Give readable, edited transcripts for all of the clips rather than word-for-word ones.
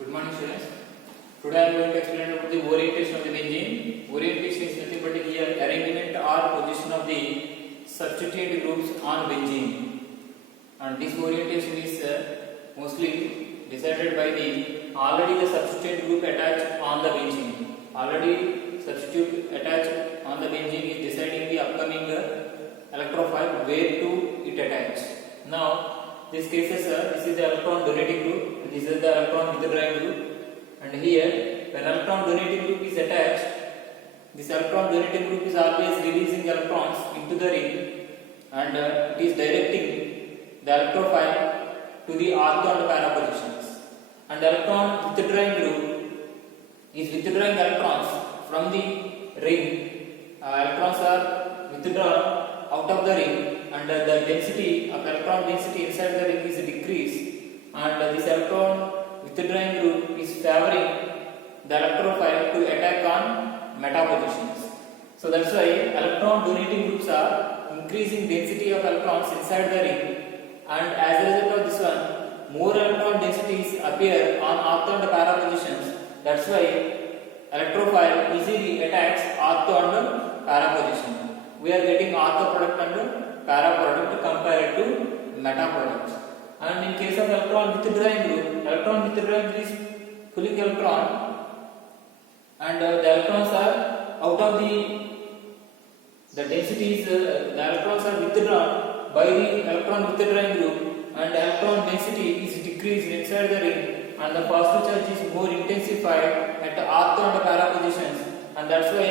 Good morning, students. Today I am going to explain about the orientation of the benzene. Orientation is nothing but here arrangement or position of the substituent groups on benzene, and this orientation is mostly decided by the already the substituent group attached on the benzene. Already substitute attached on the benzene is deciding the upcoming electrophile where to it attach. Now this cases this is the electron donating group and this is the electron withdrawing group, and here when electron donating group is attached, this electron donating group is always releasing electrons into the ring, and it is directing the electrophile to the ortho and para positions, and the electron withdrawing group is withdrawing electrons from the ring. Electrons are withdrawn out of the ring, and the density of electron density inside the ring is decreased, and this electron withdrawing group is favoring the electrophile to attack on meta positions. So that's why electron donating groups are increasing density of electrons inside the ring, and as a result of this one, more electron densities appear on ortho and para positions. That's why electrophile easily attacks ortho and para position. We are getting ortho product and para product compared to meta products. And in case of electron withdrawing group is pulling electron, and the electrons are out of the densities. The electrons are withdrawn by the electron withdrawing group, and the electron density is decreased inside the ring, and the positive charge is more intensified at the ortho and para positions, and that's why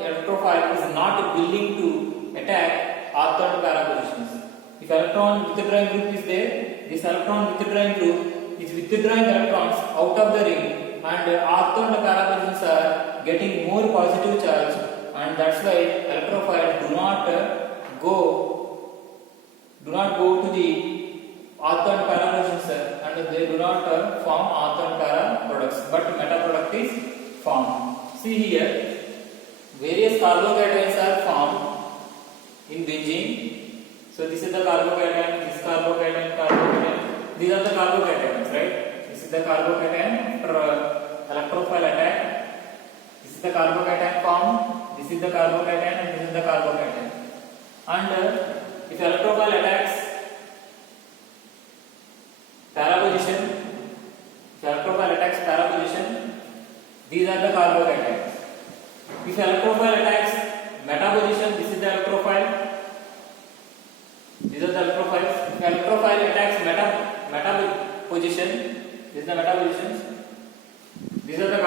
electrophile is not willing to attack ortho and para positions. If electron withdrawing group is there, this electron withdrawing group is withdrawing electrons out of the ring, and ortho and para positions are getting more positive charge, and that's why electrophile do not go to the ortho and para positions, and they do not form ortho and para products, but meta product is formed. See here, various carbocations are formed in benzene. So this is the carbocation, this carbocation, these are the carbocations, right? This is the carbocation for electrophile attack. This is the carbocation form, this is the carbocation, and this is the carbocation. And if electrophile attacks para position, these are the carbocations. If electrophile attacks meta position, this is the electrophile. These are the electrophiles. If electrophile attacks meta position, this is the meta positions. These are the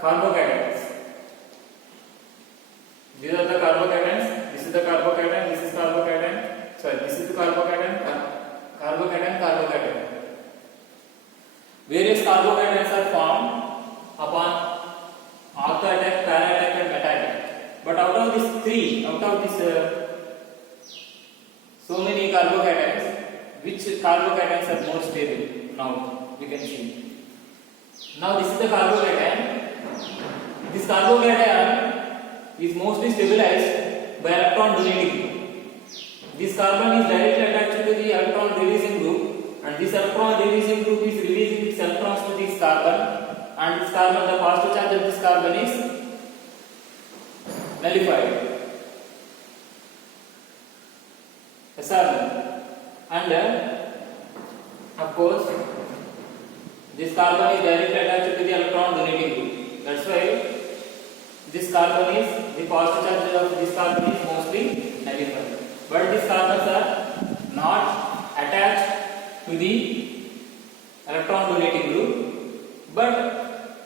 carbocations. These are the carbocations. This is the carbocation. This is carbocation. Sorry, this is the carbocation. Carbocation. Various carbocations are formed upon ortho attack, para attack, and meta attack. But out of these three, so many carbocations, which carbocations are more stable? Now we can see. Now this is the carbocation. This carbocation is mostly stabilized by electron donating group. This carbon is directly attached to the electron releasing group, and this electron releasing group is releasing its electrons to this carbon, and this carbon, the positive charge of this carbon is nullified. Yes or no? And of course this carbon is directly attached to the electron donating group. That's why this carbon is, the positive charge of this carbon is mostly nullified. But these carbons are not attached to the electron donating group, but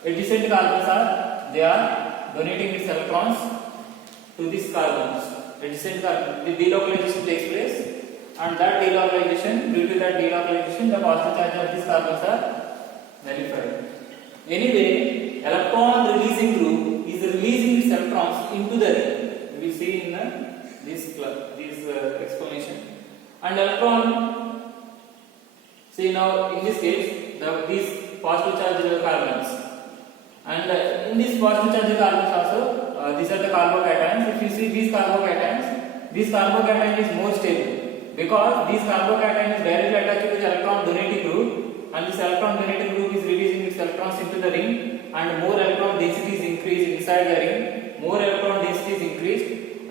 adjacent carbons are donating its electrons to these carbons. Adjacent carbon, the delocalization takes place, and that delocalization, due to that delocalization, the positive charge of these carbons are nullified. Anyway, electron releasing group is releasing its electrons into the ring. We will see in this explanation. And electron, see now in this case, these positive charged carbons, and in these positive charged carbons also, these are the carbocations. If you see these carbocation is more stable, because this carbocation is directly attached to the electron donating group, and this electron donating group is releasing its electrons electrons into the ring and more electron density is increased inside the ring, more electron density is increased.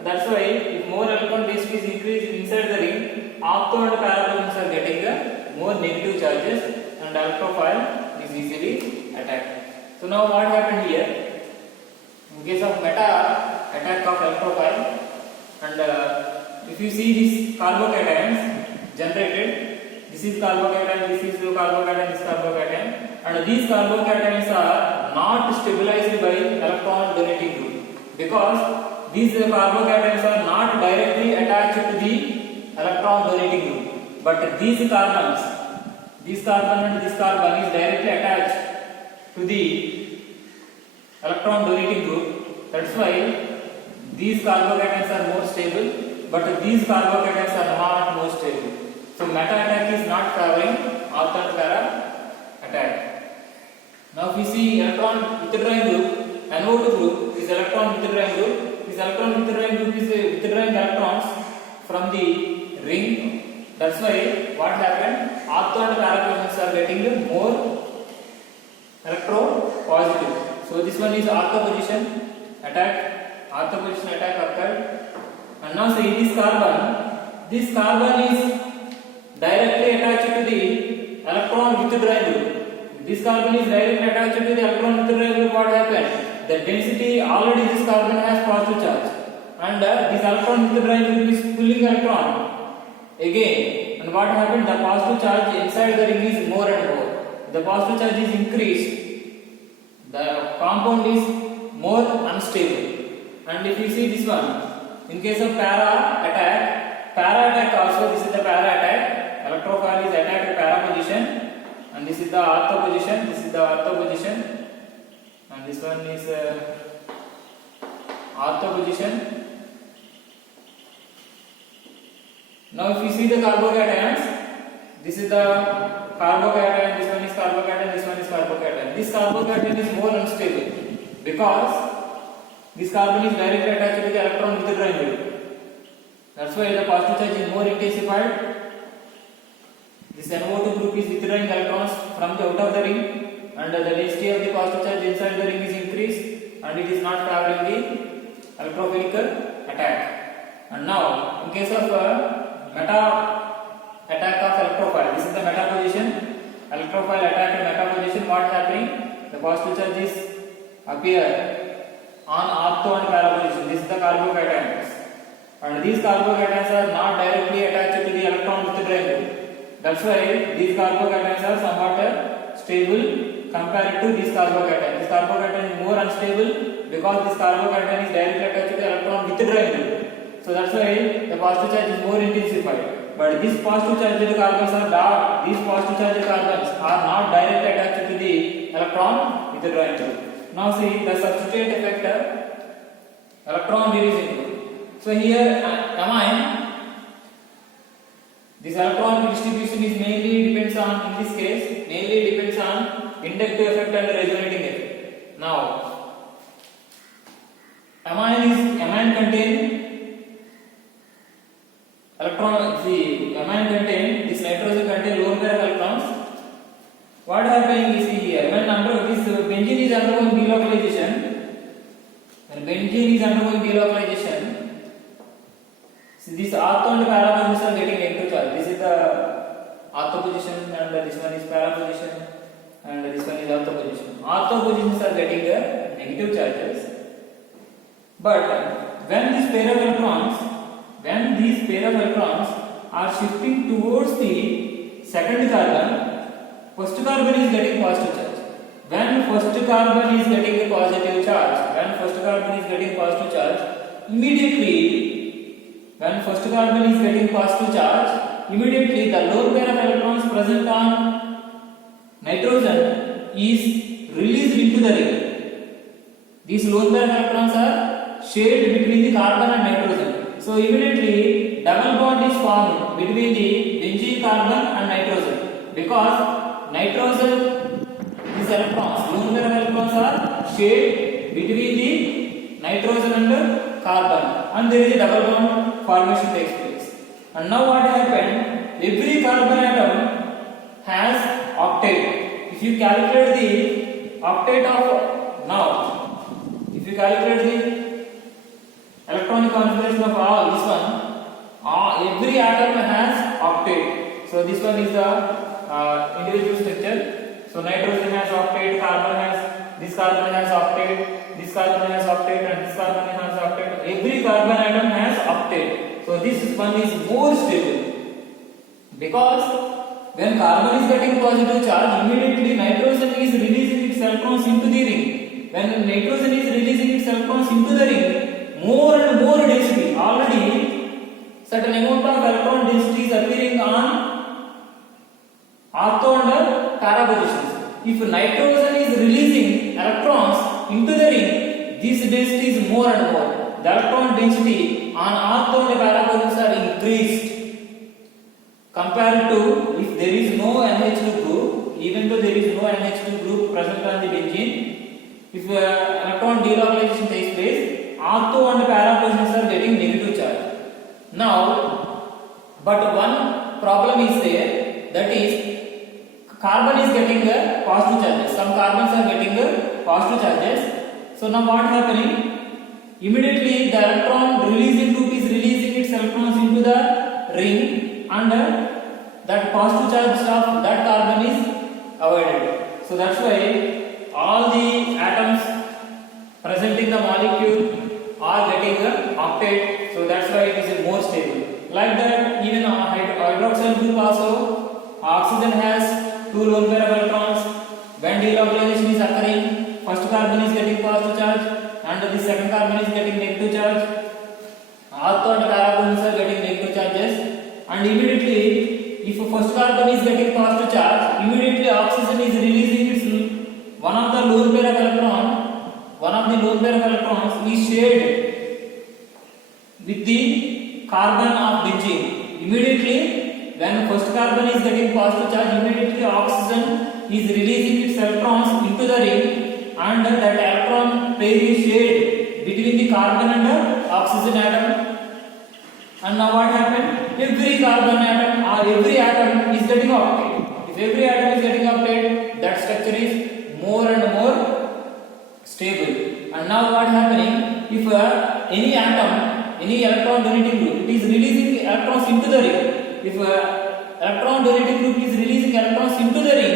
That's why if more electron density is increased inside the ring, opto and para positions are getting more negative charges and electrophile is easily attacked. So now what happened here? In case of meta attack of electrophile, and if you see these carbocations generated, this is carbocation, this is carbocation, this carbocation, and these carbocations are not stabilized by electron donating group because these carbocations are not directly attached to the electron donating group, but these carbon and this carbon is directly attached to the electron donating group. That's why these carbocations are more stable, but these carbocations are not more stable. So meta attack is not favoring opto and para attack. Now if we see electron withdrawing group, NO2 group is electron withdrawing group. This electron withdrawing group is withdrawing electrons from the ring. That's why what happened? Opto and para positions are getting more electropositive. So this one is ortho position attack. Ortho position attack occurred. And now see this carbon is directly attached to the electron withdrawing group. This carbon is directly attached to the electron withdrawing group. What happened? The density already this carbon has positive charge, and this electron withdrawing group is pulling electron again. And what happened? The positive charge inside the ring is more and more. The positive charge is increased. The compound is more unstable. And if you see this one, in case of para attack also, this is the para attack. Electrophile is attacked at para position, and this is the ortho position. This is the ortho position, and this one is ortho position. Now if you see the carbocations, this is the carbocation, this one is carbocation, this one is carbocation. This carbocation is more unstable because this carbon is directly attached to the electron withdrawing group. That's why the positive charge is more intensified. This NO2 group is withdrawing electrons from the out of the ring, and the density of the positive charge inside the ring is increased, and it is not favoring the electrophilic attack. And now, in case of meta attack of electrophile, this is the meta position. Electrophile attack at meta position. What happening? The positive charges appear on ortho and para position. This is the carbocations, and these carbocations are not directly attached to the electron withdrawing group. That's why these carbocations are somewhat stable compared to this carbocation. This carbocation is more unstable because this carbocation is directly attached to the electron withdrawing group. So that's why the positive charge is more intensified. But these positive charged carbons are not. These positive charged carbons are not directly attached to the electron withdrawing group. Now see the substituent effect, electron releasing group. So here amine, this electron distribution is mainly depends on, in this case, mainly depends on inductive effect and resonating effect. Now amine contain electron, the amine contain, this nitrogen contain lone pair of electrons. What happening is here, when this benzene is undergoing delocalization, so this ortho and para positions are getting negative charge. This is the ortho position, and this one is para position, and this one is ortho position. Ortho positions are getting negative charges. But when these pair of electrons are shifting towards the second carbon, first carbon is getting positive charge. When first carbon is getting a positive charge, immediately the lone pair of electrons present on nitrogen is released into the ring. These lone pair of electrons are shared between the carbon and nitrogen. So immediately double bond is formed between the benzene carbon and nitrogen, because nitrogen, these electrons, lone pair of electrons are shared between the nitrogen and carbon, and there is a double bond formation takes place. And now what happened? Every carbon atom has octet. If you calculate octet of now. If you calculate the electronic configuration of all this one, every atom has octet. So this one is the individual structure. So nitrogen has octet, carbon has this carbon has octet, this carbon has octet, and this carbon has octet. Every carbon atom has octet. So this one is more stable because when carbon is getting positive charge, immediately nitrogen is releasing its electrons into the ring. When nitrogen is releasing its electrons into the ring, more and more density, already certain amount of electron density is appearing on ortho and para positions. If nitrogen is releasing electrons into the ring, this density is more and more. The electron density on ortho and para positions are increased compared to if there is no NH2 group. Even though there is no NH2 group present on the benzene, if electron delocalization takes place, ortho and para positions are getting negative charge. Now, but one problem is there, that is carbon is getting positive charges. Some carbons are getting positive charges. So now what happening? Immediately the electron releasing group is releasing its electrons into the ring, and that positive charge of that carbon is avoided. So that's why all the atoms present in the molecule are getting octet. So that's why it is more stable. Like that, even hydroxyl group also, oxygen has 2 lone pair of electrons. When delocalization is occurring, first carbon is getting positive charge and the second carbon is getting negative charge. Ortho and para bonds are getting negative charges, and immediately if first carbon is getting positive charge, immediately oxygen is releasing its one of the lone pair of electrons is shared with the carbon of benzene. Immediately when first carbon is getting positive charge, immediately oxygen is releasing its electrons into the ring, and that electron pair is shared between the carbon and oxygen atom. And now what happened? Every carbon atom or every atom is getting octet. If every atom is getting octet, that structure is more and more stable. And now what happening? If any atom, any electron donating group, it is releasing electrons into the ring. If electron donating group is releasing electrons into the ring,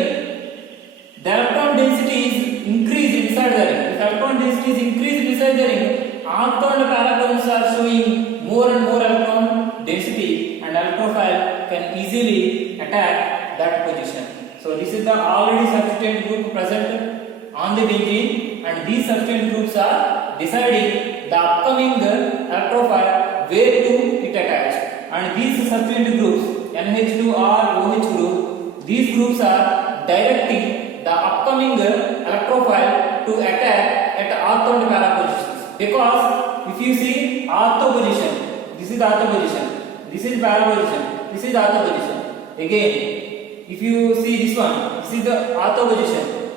the electron density is increased inside the ring. If electron density is increased inside the ring, ortho and para bonds are showing more and more electron density, and electrophile can easily attack that position. So this is the already substituent group present on the benzene, and these substituent groups are deciding the upcoming electrophile where to it attach. And these substituent groups, NH2 or OH group, these groups are directing the upcoming electrophile to attack at ortho and para positions. Because if you see ortho position, this is ortho position, this is para position, this is ortho position. Again, if you see this one, this is the ortho position,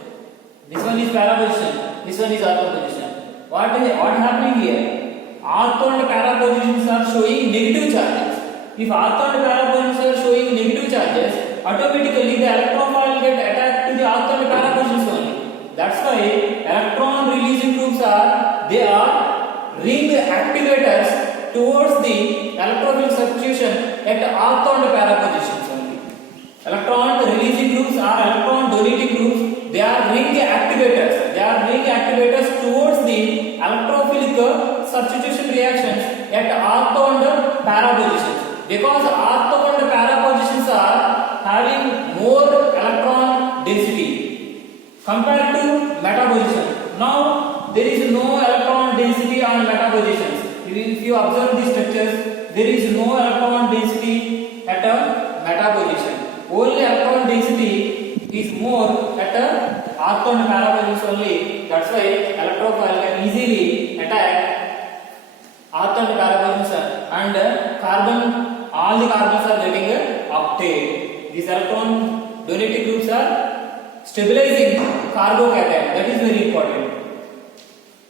this one is para position, this one is ortho position. What happening here? Ortho and para positions are showing negative charges. If ortho and para positions are showing negative charges, automatically the electrophile will get attacked to the ortho and para positions only. That's why electron releasing groups are ring activators towards the electrophile substitution at ortho and para positions only. Electron releasing groups are electron donating groups. They are ring activators. They are ring activators towards the electrophilic substitution reactions at ortho and para positions. Because ortho and para positions are having more electron density compared to meta position. Now there is no electron density on meta positions. If you observe these structures, there is no electron density at a meta position. Only electron density is more at a ortho and para positions only. That's why electrophile can easily attack ortho and para positions, and carbon. All the carbons are getting octet. These electron donating groups are stabilizing carbocation. That is very important.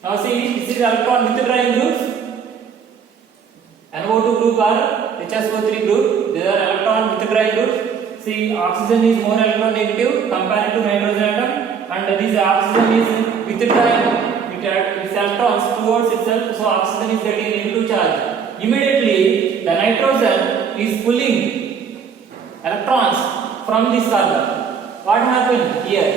Now see, this is electron withdrawing groups. NO2 group or HSO3 group. These are electron withdrawing groups. See, oxygen is more electron negative compared to nitrogen atom, and this oxygen is withdrawing its electrons towards itself, so oxygen is getting negative charge. Immediately the nitrogen is pulling electrons from this carbon. What happened here?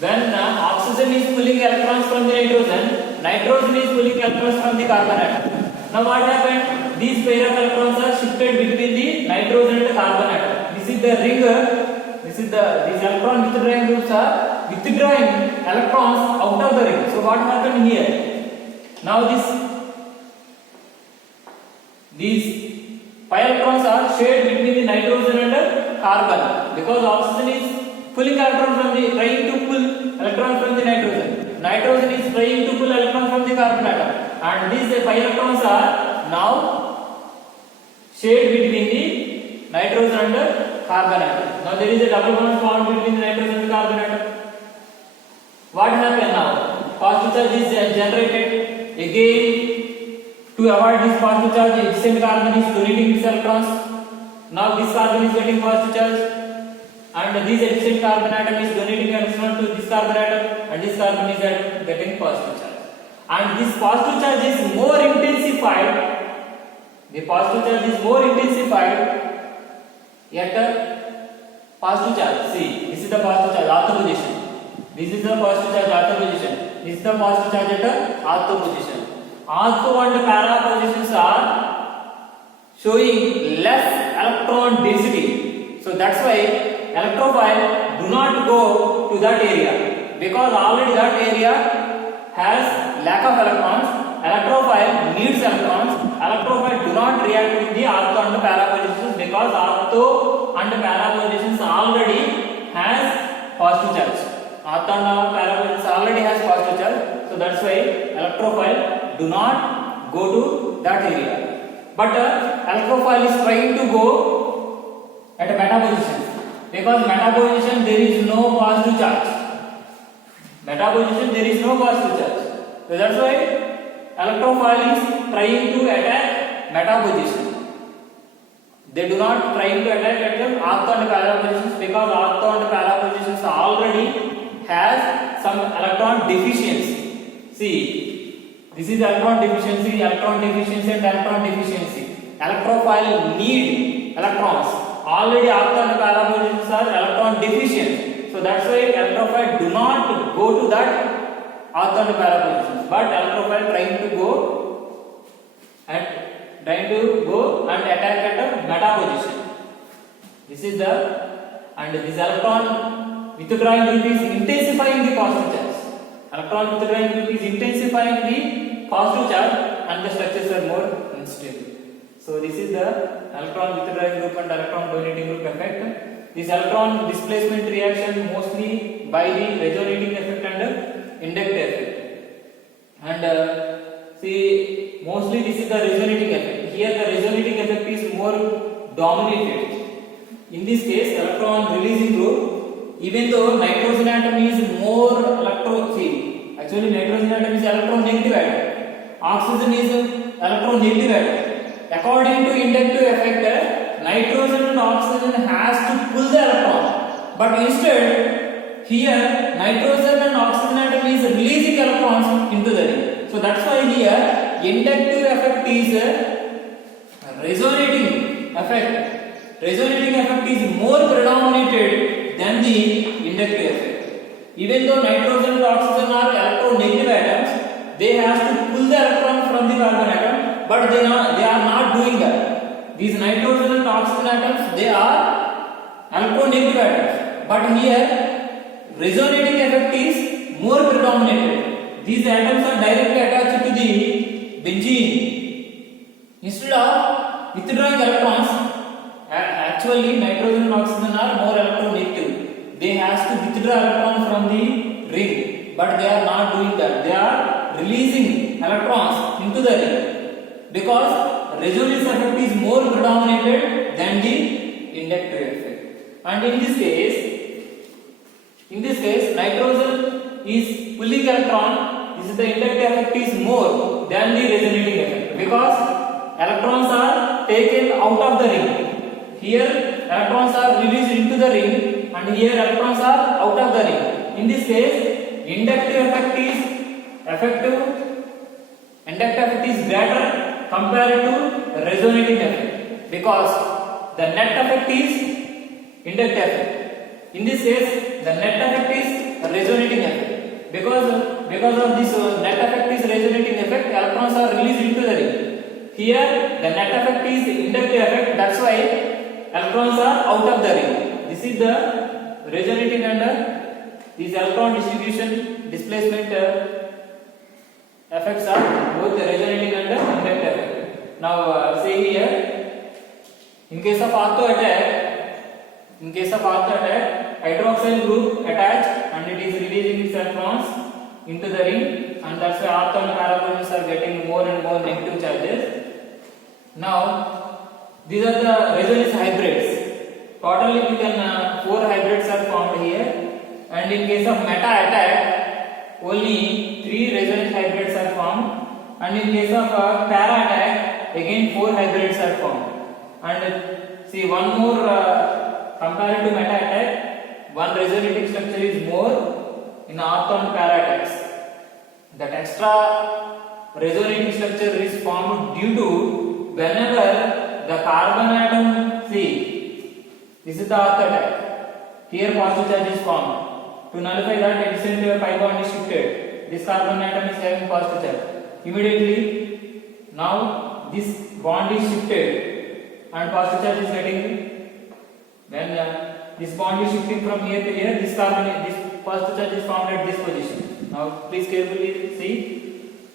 When oxygen is pulling electrons from the nitrogen, nitrogen is pulling electrons from the carbon atom. Now what happened? These pair of electrons are shifted between the nitrogen and the carbon atom. This is the ring. These electron withdrawing groups are withdrawing electrons out of the ring. So what happened here? Now these 5 electrons are shared between the nitrogen and the carbon, because oxygen is pulling electron from the trying to pull electron from the nitrogen. Nitrogen is trying to pull electron from the carbon atom, and these 5 electrons are now shared between the nitrogen and the carbon atom. Now there is a double bond formed between the nitrogen and the carbon atom. What happened now? Positive charge is generated again. To avoid this positive charge, adjacent carbon is donating its electrons. Now this carbon is getting positive charge, and this adjacent carbon atom is donating electron to this carbon atom, and this carbon is getting positive charge. And this positive charge is more intensified. The positive charge is more intensified at a positive charge. See, this is the positive charge ortho position. This is the positive charge ortho position. This is the positive charge at a ortho position. Ortho and para positions are showing less electron density. So that's why electrophile do not go to that area, because already that area has lack of electrons. Electrophile needs electrons. Electrophile do not react with the ortho and para positions, because ortho and para positions already has positive charge. Ortho and para positions already has positive charge. So that's why electrophile do not go to that area. But electrophile is trying to go at a meta position, because meta position there is no positive charge. Meta position there is no positive charge. So that's why electrophile is trying to attack meta position. They do not try to attack at the ortho and para positions, because ortho and para positions already has some electron deficiency. See, this is electron deficiency and electron deficiency. Electrophile need electrons. Already ortho and para positions are electron deficient. So that's why electrophile do not go to that ortho and para positions. But electrophile trying to go and attack at a meta position. This is the, and this electron withdrawing group is intensifying the positive charge. Electron withdrawing group is intensifying the positive charge, and the structures are more unstable. So this is the electron withdrawing group and electron donating group effect. This electron displacement reaction mostly by the resonating effect and inductive effect. And see, mostly this is the resonating effect. Here the resonating effect is more dominated. In this case, electron releasing group, even though nitrogen atom is more actually nitrogen atom is electron negative atom. Oxygen is electron negative atom. According to inductive effect, nitrogen and oxygen has to pull the electron, but instead here nitrogen and oxygen atom is releasing electrons into the ring. So that's why here inductive effect is resonating effect. Resonating effect is more predominated than the inductive effect. Even though nitrogen and oxygen are electronegative atoms, they have to pull the electron from the carbon atom, but they are not doing that. These nitrogen and oxygen atoms, they are electronegative atoms, but here resonating effect is more predominated. These atoms are directly attached to the benzene. Instead of withdrawing electrons, actually nitrogen and oxygen are more electronegative. They have to withdraw electron from the ring, but they are not doing that. They are releasing electrons into the ring, because resonance effect is more predominated than the inductive effect. And in this case nitrogen is pulling electron. This is the inductive effect is more than the resonating effect, because electrons are taken out of the ring. Here electrons are released into the ring, and here electrons are out of the ring. In this case, inductive effect is greater compared to resonating effect, because the net effect is inductive effect. In this case, the net effect is resonating effect. Because of this net effect is resonating effect, electrons are released into the ring. Here the net effect is inductive effect, that's why electrons are out of the ring. This is the resonating and this electron distribution displacement effects are both the resonating and inductive effect. Now say here, in case of ortho attack, hydroxyl group attached and it is releasing its electrons into the ring, and that's why ortho and para positions are getting more and more negative charges. Now these are the resonance hybrids. Totally we can 4 hybrids are formed here, and in case of meta attack only 3 resonance hybrids are formed, and in case of para attack again 4 hybrids are formed. And see one more compared to meta attack, one resonating structure is more in ortho and para attacks. That extra resonating structure is formed due to whenever the carbon atom, see this is the ortho attack, here positive charge is formed. To nullify that, adjacent pi bond is shifted. This carbon atom is having positive charge. Immediately now this bond is shifted and positive charge is getting. When this bond is shifting from here to here, this positive charge is formed at this position. Now please carefully see.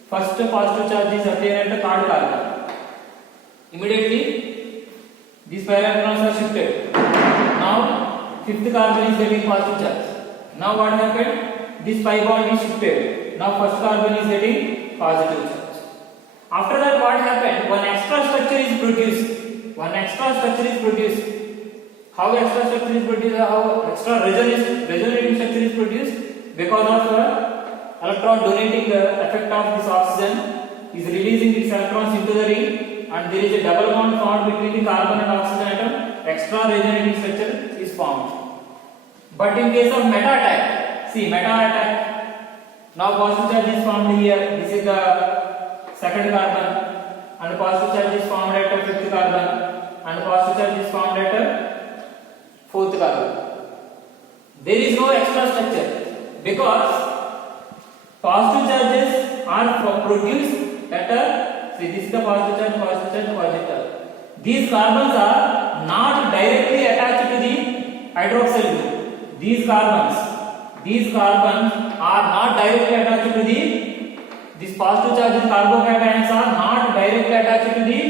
First positive charge is appear at the third carbon. Immediately these pair electrons are shifted. Now fifth carbon is getting positive charge. Now what happened? This pi bond is shifted. Now first carbon is getting positive charge. After that what happened? One extra structure is produced. How extra structure is produced? How extra resonating structure is produced? Because of electron donating effect of this oxygen is releasing its electrons into the ring, and there is a double bond formed between the carbon and oxygen atom. Extra resonating structure is formed. But in case of meta attack, see meta attack, now positive charge is formed here. This is the second carbon, and positive charge is formed at the fifth carbon, and positive charge is formed at fourth carbon. There is no extra structure because positive charges are produced at a, see this is the positive charge. These carbons are not directly attached to the hydroxyl group. These carbons are not directly attached to this positive charge is carbocation